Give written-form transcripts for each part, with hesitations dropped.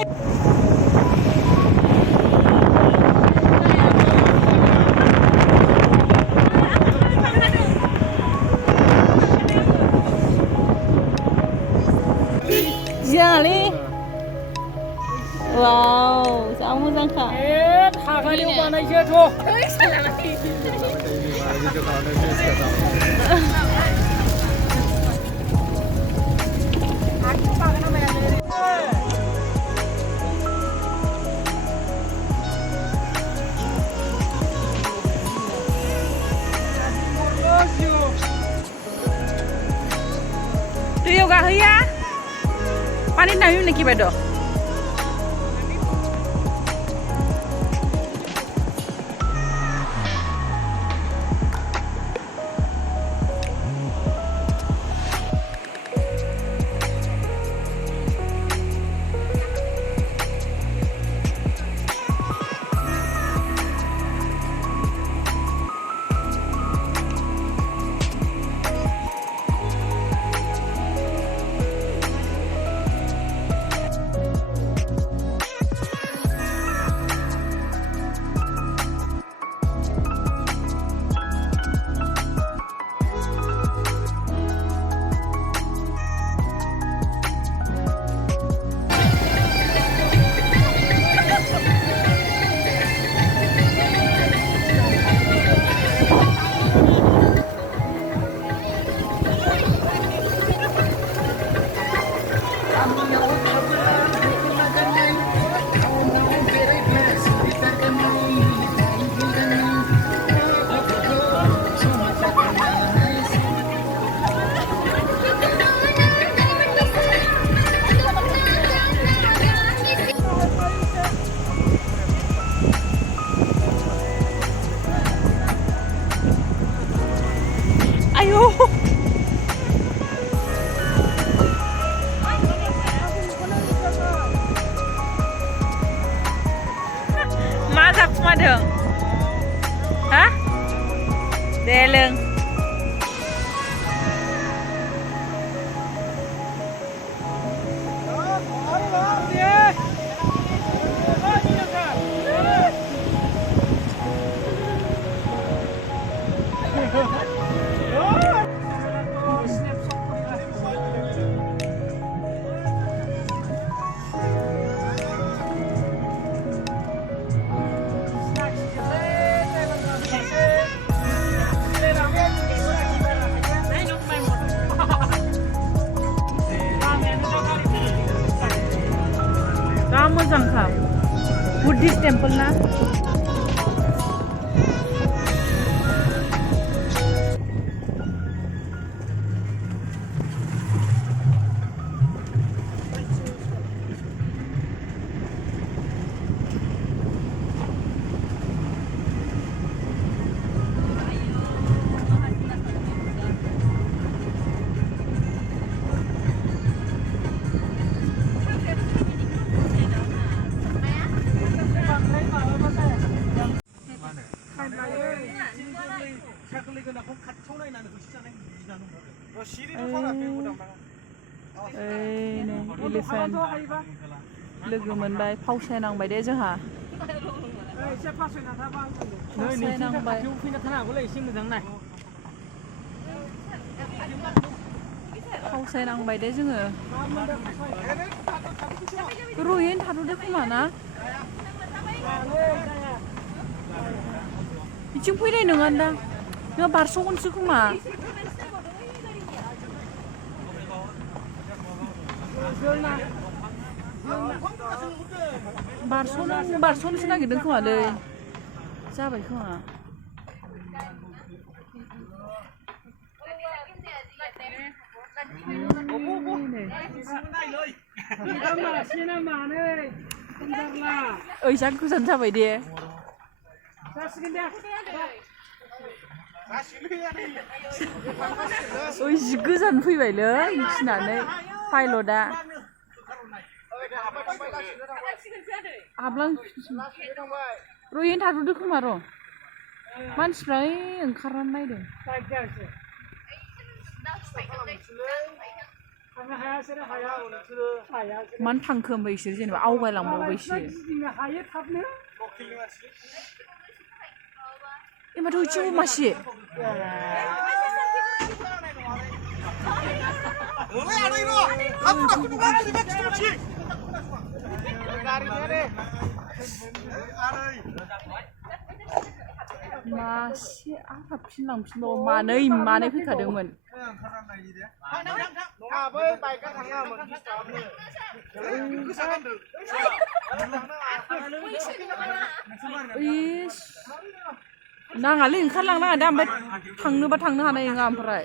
Jali. Wow, sao moजां खा? हागानियाव बानायसोथ'। Rio gahiya? Panin na yun nakiba do. Ayo. Ma zakkumadों? Ha? Dे लों. Ga moजां खा. Buddhist temple ना? Elephant लोगो मोनबाय फावसाय नांबाय दे जोंहा फावसाय नांबाय फावसाय नांबाय दे जोङो रयैनो थाथ'दो खोमा ना बिथिं फैनाय नङादां नोंहा बारस'गोनसो खोमा बारस'नोसो नागिरदों खोमालै जाबाय खोमा ओइ जा गोजान जाबाय दे ओइ जि गोजान फैबायलै गिनानै पाइलटआ हाबलां रयैनो थाथ'दो खोमा र' मानसिफ्रा ओंखारनानै नायदों थांनो हायासैनो हाया नोंसोरो हाया मानो थांखो ओमफ्राय बिसोर जेनेबा आवगायलांबावबायसो गिदिंनो हायो थाबनो एमाथ' इथिंबो मासे मासे हाबफिनलांफिनबावो मानै फैखादोंमोन इस नाङालै ओंखारलांनाङा दा ओमफ्राय थांनोबा थांनो हानाय नङा ओमफ्राय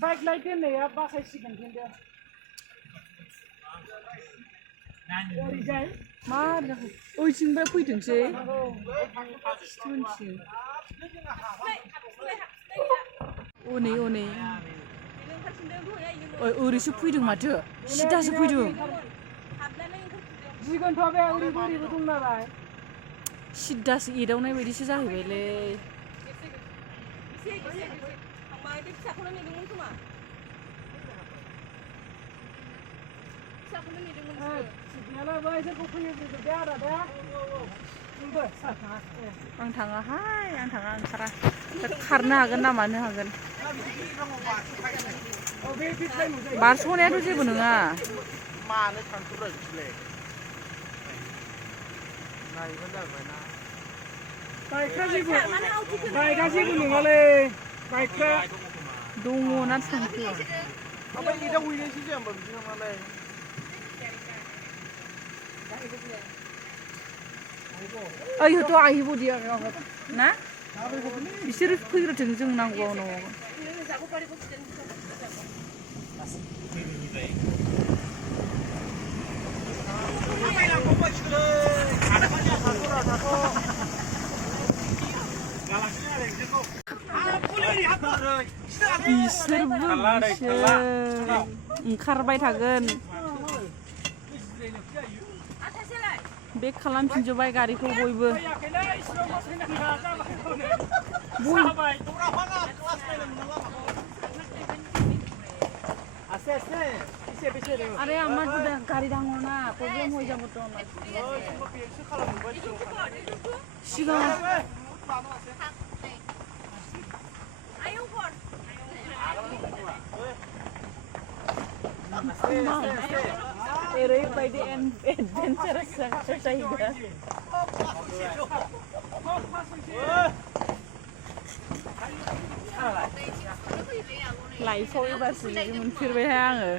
बाइक लाइट दोननाया बासायसिगोन खिन्थु ओरैजाय मा ओइथिंनिफ्राय फैथोंसै हनै ओरैसो फैदों माथो सिदासो फैदों जिगोनथ' बे ओरैबो दं नालाय सिदासो एदावनाय बायदिसो जाहैबायलै आं थाङाहाय आं ओंखारा खारनो हागोन ना मानो हागोन बारस'नायाथ' जेबो नङा मानो थांखोब्रा बिसोरलाय नायबानो जाबायना बाइकआ जेबो नङालै बाइकआ दङ ना थांखो ओमफ्राय एदावहैनायसो जाया होमबा बिदि नङालाय ओइहथ' आहिबो ना बिसोरो फैग्रोथों जों नांगौ न'आव बिसोरबो ओंखारबाय थागोन बेक खालामफिनजोब्बाय गारिखौ बयबो আরে আমার তো গাড়ি দাঙো না প্রবলেম হয়ে যাবে তো আমার সিগা ओरैबायदि एडभेन्चारास जाहैबाय लाइफआव एबारसो मोनफेरबायहाय आङो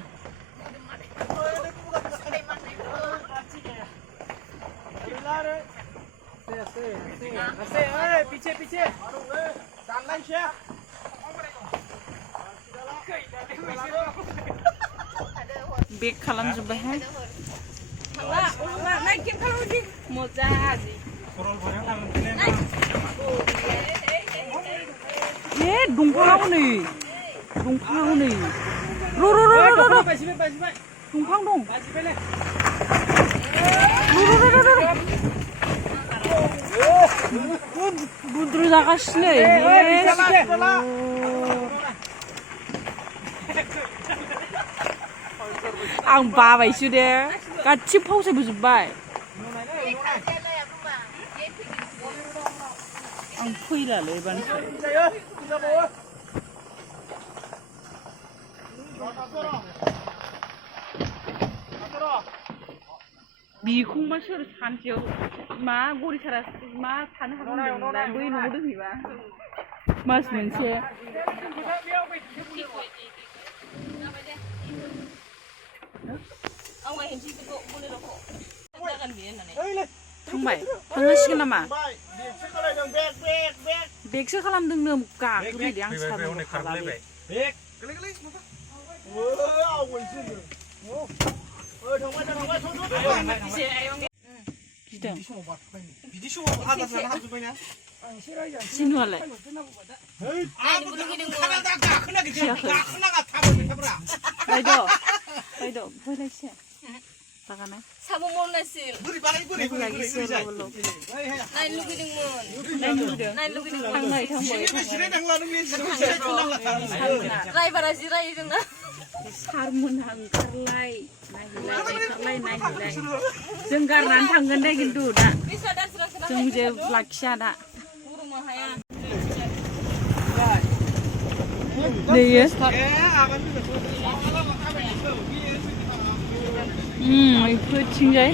बेक खालामजोब्बायहाय ए दंफाङाव नै दंफां दं बुद्रु जागासिनो आं बाबायसो दे गासिबो फावसायबोजोब्बाय आं फैलालै एबारनिफ्राय बिखौमा सोर सानसेयाव मा गरिथारा मा थानो हागोन होनदोंमोनलाय बै न'आव दोनहैबा मास मोनसे थांबाय थांनांसिगोन नामा बेगसो खालामदोंनो गाखोबायदे आं सारबाय सिनुआलाय बायद' फैलायसे Tagana. Sabu mau nasil. Lagi suara belum. Naik lwgwmwndwng. Naik dulu. Tangai. Driver jirai जोंना. Sarmun hangkarlai. Naik. जों गारनानै थांगोन दे खिन्थु दा। Bisa dan serang-serang. जों जे लाखिया दा। Burung mahaya. Nैयो। बेफोरथिंजाय।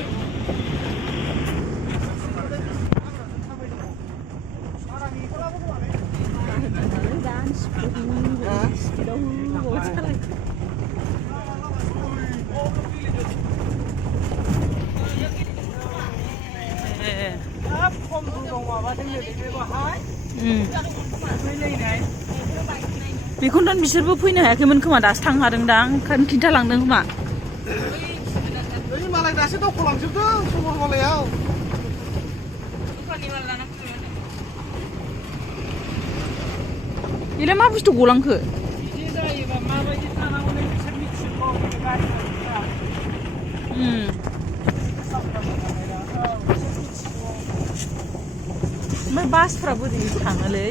हाब खम दं माबादों नै बे बाहाय फैलायनाय बेखौनोथ' बिसोरबो फैनो हायाखैमोन खोमा दासो थांहादोंदां ओंखायनो खिन्थालांदों खोमा ओइ मालाय दासो दावखोलांजोबदों सरलपारायाव बेलाय मा बुस्थु गलांखो बिदि जायोबा माबायदि थानांगौ नों बिसोर मिथिगौ गारिफोरा ओमफ्राय बासफ्रा बोरै थाङोलै